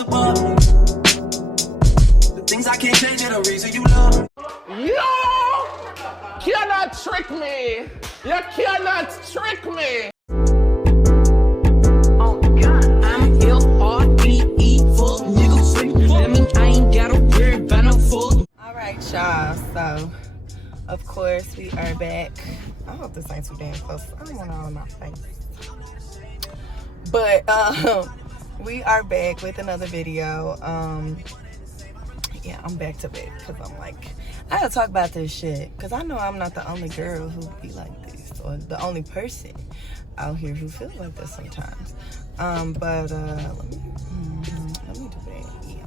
uncomfortable. The things I can't change are the reason you love me. You cannot trick me. You cannot trick me. Oh God, I'm L-R-E-E full nigga free. That mean I ain't gotta worry about no fool. All right, y'all. So, of course, we are back. I hope this ain't too damn close. I don't want all in my face. But we are back with another video. Yeah, I'm back to back because I'm like, I gotta talk about this shit because I know I'm not the only girl who be like this or the only person out here who feels like this sometimes. But let me do that. Yeah,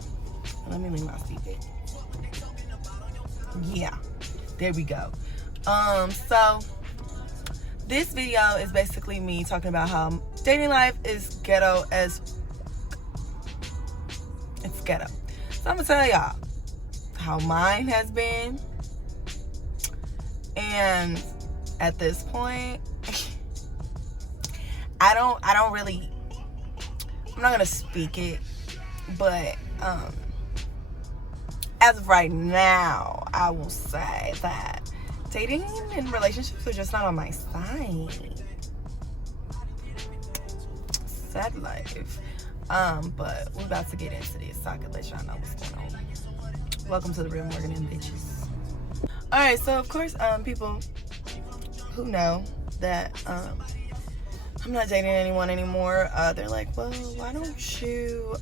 let me leave my seat back. Yeah, there we go. So this video is basically me talking about how dating life is ghetto as it's ghetto. So I'm gonna tell y'all how mine has been, and at this point I don't really, I'm not gonna speak it, but as of right now, I will say that dating and relationships are just not on my side. Sad life. But we're about to get into this so I can let y'all know what's going on. Welcome to the Real Morgan and Bitches. Alright, so of course, people who know that I'm not dating anyone anymore, they're like, well, why don't you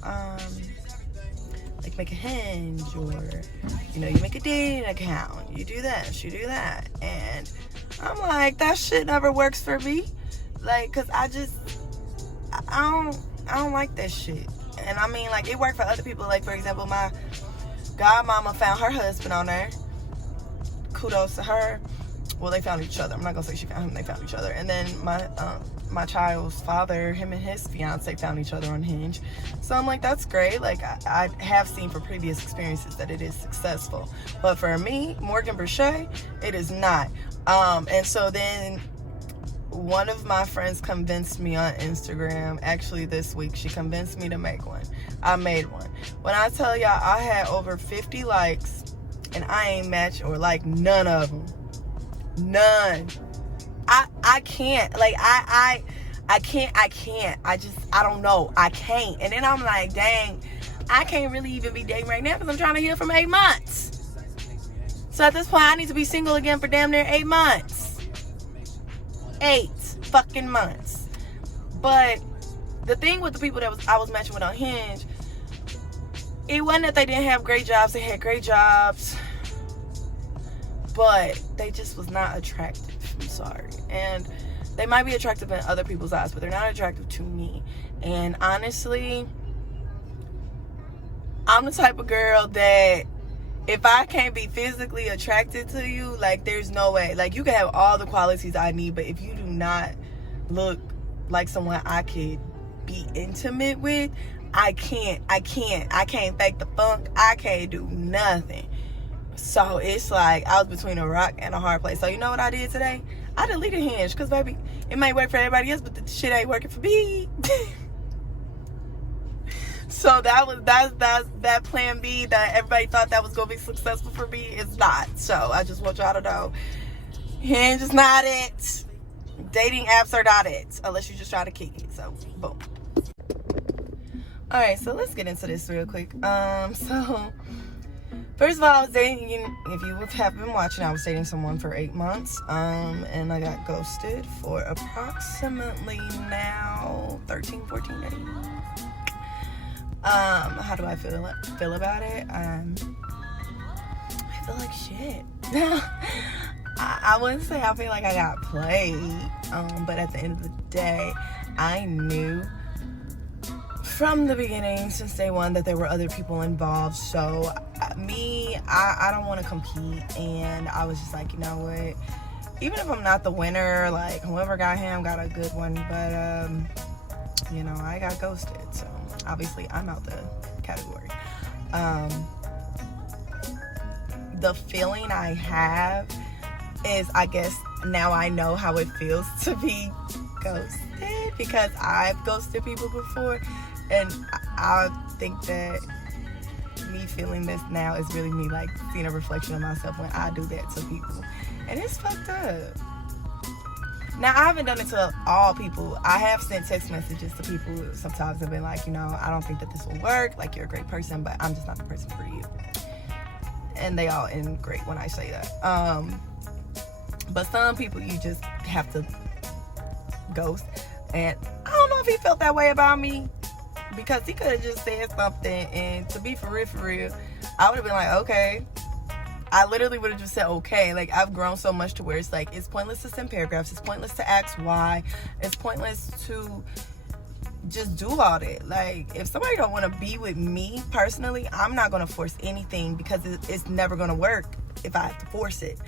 like make a Hinge, or you know, you make a dating account, you do this, you do that. And I'm like, that shit never works for me. Like, cause I don't like that shit. And I mean, like, it worked for other people. Like, for example, my godmama found her husband on there. Kudos to her. Well, they found each other. I'm not gonna say she found him, they found each other. And then my child's father, him and his fiance found each other on Hinge. So I'm like, that's great. Like, I have seen from previous experiences that it is successful. But for me, Morgan Brochet, it is not. And so then one of my friends convinced me on Instagram, actually this week, she convinced me to make one. I made one. When I tell y'all, I had over 50 likes, and I ain't matched or like none of them. None. I can't. Like, I can't. I don't know. I can't. And then I'm like, dang, I can't really even be dating right now because I'm trying to heal from 8 months. So at this point, I need to be single again for damn near 8 months. 8 fucking months. But the thing with the people that I was matching with on Hinge, it wasn't that they didn't have great jobs. They had great jobs, but they just was not attractive. I'm sorry. And they might be attractive in other people's eyes, but they're not attractive to me. And honestly, I'm the type of girl that if I can't be physically attracted to you, like, there's no way. Like, you can have all the qualities I need, but if you do not look like someone I could be intimate with, I can't fake the funk. I can't do nothing. So it's like I was between a rock and a hard place. So you know what I did today? I deleted Hinge because, baby, it might work for everybody else, but the shit ain't working for me. So that plan B that everybody thought that was gonna be successful for me is not. So I just want y'all to know, Hinge is not it. Dating apps are not it, unless you just try to kick it. So boom. All right, so let's get into this real quick. So first of all, I was dating, if you have been watching, I was dating someone for 8 months, and I got ghosted for approximately now 13, 14 days. How do I feel about it? I feel like shit. I wouldn't say I feel like I got played, but at the end of the day, I knew from the beginning, since day one, that there were other people involved. So I don't want to compete, and I was just like, you know what, even if I'm not the winner, like, whoever got him got a good one. But you know, I got ghosted, so obviously I'm out the category. The feeling I have is, I guess now I know how it feels to be ghosted because I've ghosted people before, and I think that me feeling this now is really me like seeing a reflection of myself when I do that to people, and it's fucked up. Now, I haven't done it to all people. I have sent text messages to people sometimes and been like, you know, I don't think that this will work. Like, you're a great person, but I'm just not the person for you. And they all end great when I say that. But some people you just have to ghost. And I don't know if he felt that way about me, because he could have just said something, and to be for real, I would have been like, okay. I literally would have just said okay. Like, I've grown so much to where it's like, it's pointless to send paragraphs, it's pointless to ask why, it's pointless to just do all that. Like, if somebody don't want to be with me personally, I'm not going to force anything, because it's never going to work if I have to force it.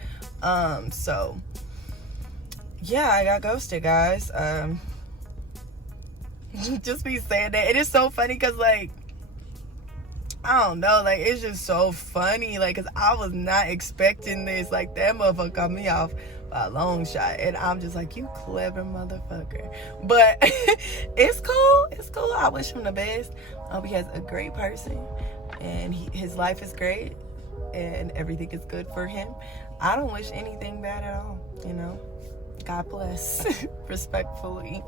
So yeah, I got ghosted, guys. Just be saying that. It is so funny because, like, I don't know, like, it's just so funny, like, because I was not expecting this. Like, that motherfucker cut me off by a long shot, and I'm just like, you clever motherfucker. But it's cool. I wish him the best. I hope he has a great person, and his life is great, and everything is good for him. I don't wish anything bad at all, you know. God bless. Respectfully.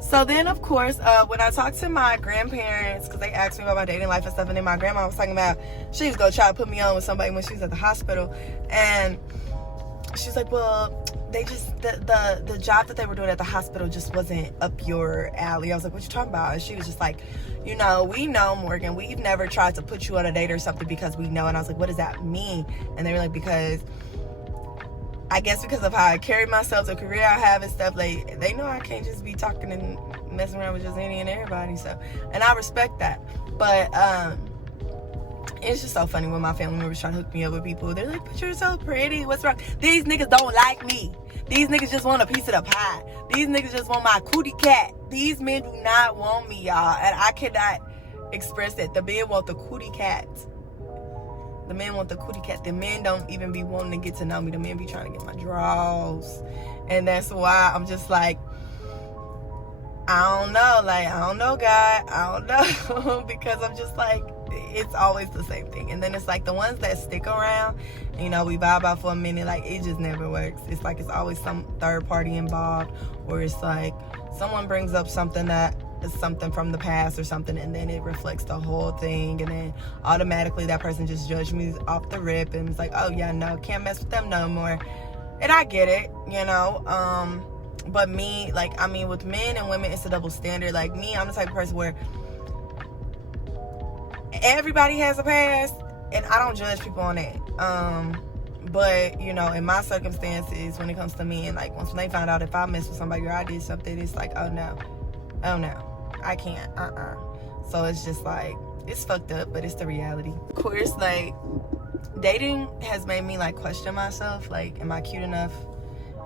So then, of course, when I talked to my grandparents, because they asked me about my dating life and stuff, and then my grandma was talking about she was going to try to put me on with somebody when she was at the hospital, and she's like, well, they just, the job that they were doing at the hospital just wasn't up your alley. I was like, what you talking about? And she was just like, you know, we know, Morgan, we've never tried to put you on a date or something because we know. And I was like, what does that mean? And they were like, I guess because of how I carry myself, the career I have and stuff, like, they know I can't just be talking and messing around with just any and everybody. So, and I respect that. But it's just so funny when my family members try to hook me up with people. They're like, but you're so pretty. What's wrong? These niggas don't like me. These niggas just want a piece of the pie. These niggas just want my cootie cat. These men do not want me, y'all. And I cannot express that. The men want the cootie cat. The men want the cootie cat. The men don't even be wanting to get to know me. The men be trying to get my draws. And that's why I'm just like, I don't know. Like, I don't know, God. I don't know. Because I'm just like, it's always the same thing. And then it's like the ones that stick around, you know, we vibe out for a minute, like, it just never works. It's like it's always some third party involved, or it's like someone brings up something that is something from the past or something, and then it reflects the whole thing, and then automatically that person just judged me off the rip, and it's like, oh yeah, no, can't mess with them no more. And I get it, you know. But me, like, I mean, with men and women, it's a double standard. Like, me, I'm the type of person where everybody has a past, and I don't judge people on that. But, you know, in my circumstances, when it comes to men, like, once they find out if I mess with somebody or I did something, it's like, oh no, I can't, So it's just like, it's fucked up, but it's the reality. Of course, like, dating has made me, like, question myself. Like, am I cute enough?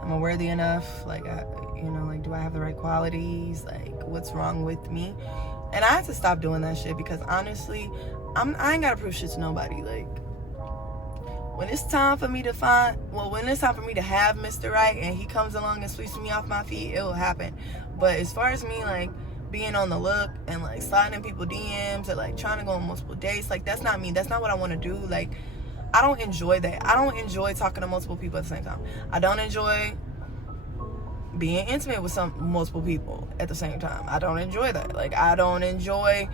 Am I worthy enough? Like, you know, like, do I have the right qualities? Like, what's wrong with me? And I had to stop doing that shit, because honestly, I ain't gotta prove shit to nobody. Like, when it's time for me to have Mr. Right, and he comes along and sweeps me off my feet, it will happen. But as far as me, like, being on the look and, like, sliding in people DMs or, like, trying to go on multiple dates, like, that's not me. That's not what I want to do. Like, I don't enjoy that. I don't enjoy talking to multiple people at the same time. I don't enjoy being intimate with multiple people at the same time. I don't enjoy that. Like, I don't enjoy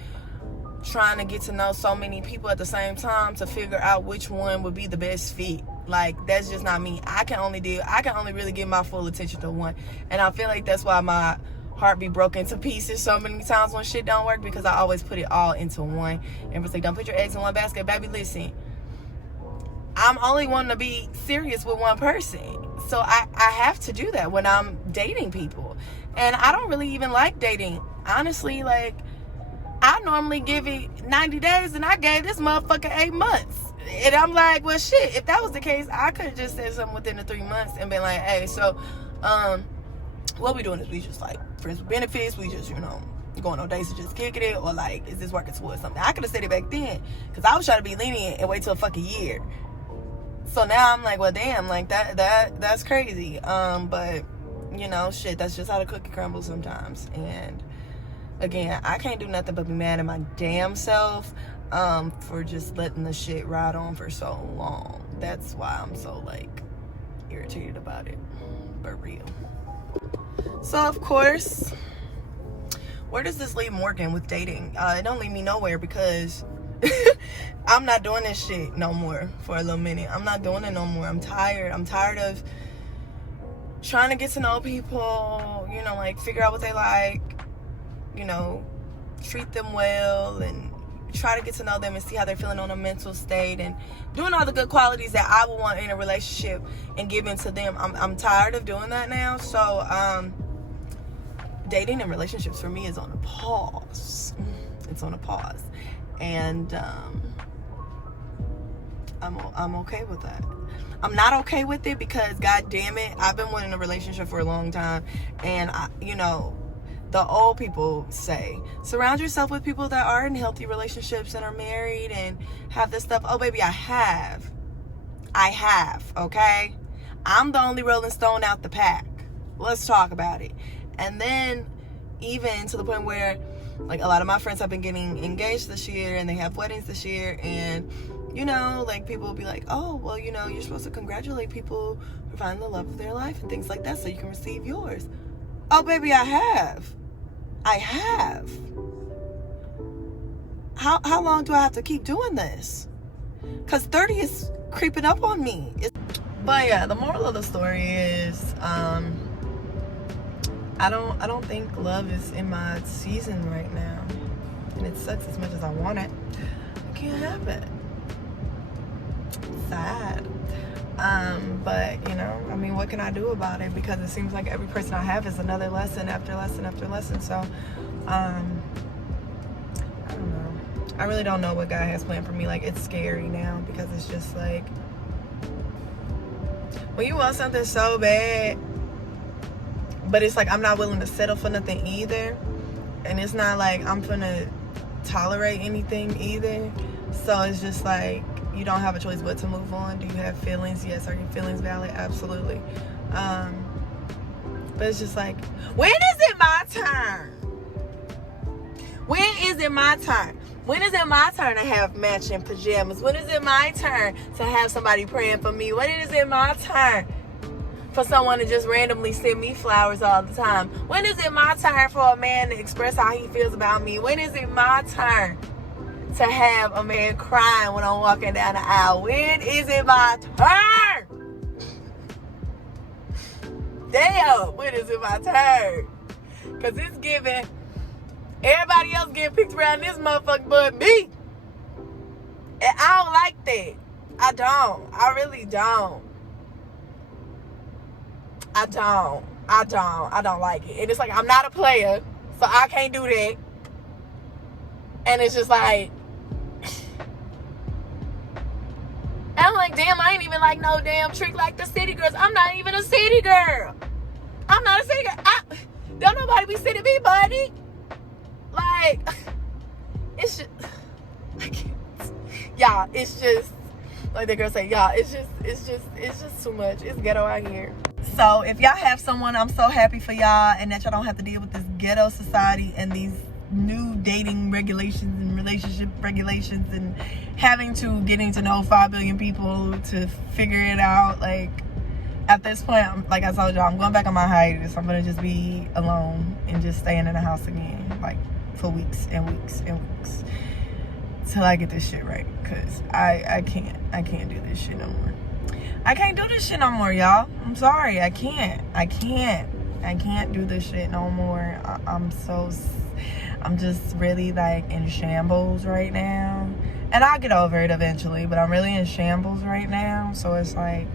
trying to get to know so many people at the same time to figure out which one would be the best fit. Like, that's just not me. I can only really give my full attention to one. And I feel like that's why my heart be broken to pieces so many times when shit don't work, because I always put it all into one. And it's like, don't put your eggs in one basket. Baby, listen, I'm only wanting to be serious with one person. So I have to do that when I'm dating people. And I don't really even like dating. Honestly, like, I normally give it 90 days, and I gave this motherfucker 8 months. And I'm like, well, shit, if that was the case, I could have just said something within the 3 months and been like, hey, so, what we doing is we just, like, friends with benefits. We just, you know, going on dates and just kicking it, or, like, is this working towards something? I could have said it back then, because I was trying to be lenient and wait till a fucking year. So now I'm like, well, damn, like, that's crazy. But you know, shit, that's just how the cookie crumbles sometimes. And again, I can't do nothing but be mad at my damn self for just letting the shit ride on for so long. That's why I'm so, like, irritated about it. But real. So, of course, where does this leave Morgan with dating? It don't lead me nowhere, because I'm not doing this shit no more for a little minute. I'm not doing it no more. I'm tired. I'm tired of trying to get to know people, you know, like, figure out what they like, you know, treat them well, and try to get to know them and see how they're feeling on a mental state, and doing all the good qualities that I would want in a relationship and giving to them. I'm tired of doing that now. So dating and relationships for me is on a pause. It's on a pause, and I'm okay with that. I'm not okay with it because, god damn it, I've been wanting a relationship for a long time, and you know, the old people say, surround yourself with people that are in healthy relationships and are married and have this stuff. Oh, baby, I have, okay? I'm the only Rolling Stone out the pack. Let's talk about it. And then even to the point where, like, a lot of my friends have been getting engaged this year, and they have weddings this year, and, you know, like, people will be like, oh, well, you know, you're supposed to congratulate people for finding the love of their life and things like that so you can receive yours. Oh, baby, I have. How long do I have to keep doing this? Because 30 is creeping up on me. But yeah, the moral of the story is, I don't think love is in my season right now. And it sucks as much as I want it. I can't have it. Sad. But, you know, I mean, what can I do about it? Because it seems like every person I have is another lesson after lesson after lesson. So, I don't know. I really don't know what God has planned for me. Like, it's scary now, because it's just like, when you want something so bad, but it's like, I'm not willing to settle for nothing either. And it's not like I'm gonna tolerate anything either. So it's just like, you don't have a choice but to move on. Do you have feelings? Yes. Are your feelings valid? Absolutely. But it's just like, when is it my turn? When is it my turn? When is it my turn to have matching pajamas? When is it my turn to have somebody praying for me? When is it my turn for someone to just randomly send me flowers all the time? When is it my turn for a man to express how he feels about me? When is it my turn to have a man crying when I'm walking down the aisle? When is it my turn? Damn, when is it my turn? Because it's giving, everybody else getting picked around this motherfucker but me. And I don't like that. I don't. I really don't. I don't like it. And it's like, I'm not a player, so I can't do that. And it's just like, I'm like, damn, I ain't even like no damn trick like the city girls. I'm not even a city girl. I'm not a city girl. Don't nobody be sending me money. Like, it's just, I can't. Y'all, it's just, like the girl say, y'all, it's just too much. It's ghetto out here. So if y'all have someone, I'm so happy for y'all, and that y'all don't have to deal with this ghetto society and these new dating regulations and relationship regulations and having to getting to know 5 billion people to figure it out. Like, at this point, like I told y'all, I'm going back on my hiatus. I'm gonna just be alone and just staying in the house again, like, for weeks and weeks and weeks till I get this shit right. Cause I can't do this shit no more. I can't do this shit no more, y'all. I'm sorry, I can't do this shit no more. I'm just really, like, in shambles right now. And I'll get over it eventually, but I'm really in shambles right now. So it's like,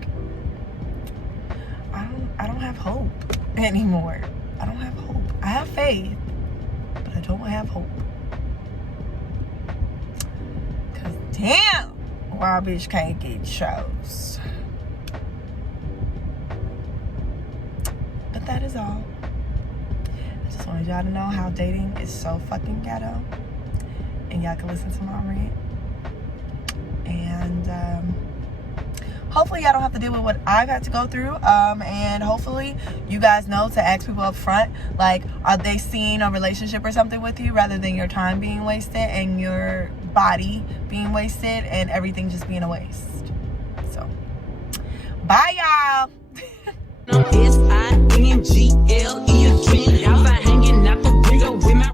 I don't have hope anymore. I don't have hope. I have faith, but I don't have hope. Cause damn, why a bitch can't get chose. But that is all. I just wanted y'all to know how dating is so fucking ghetto. And y'all can listen to my rant. And hopefully y'all don't have to deal with what I've had to go through. And hopefully you guys know to ask people up front, like, are they seeing a relationship or something with you rather than your time being wasted and your body being wasted and everything just being a waste. So bye y'all. It's I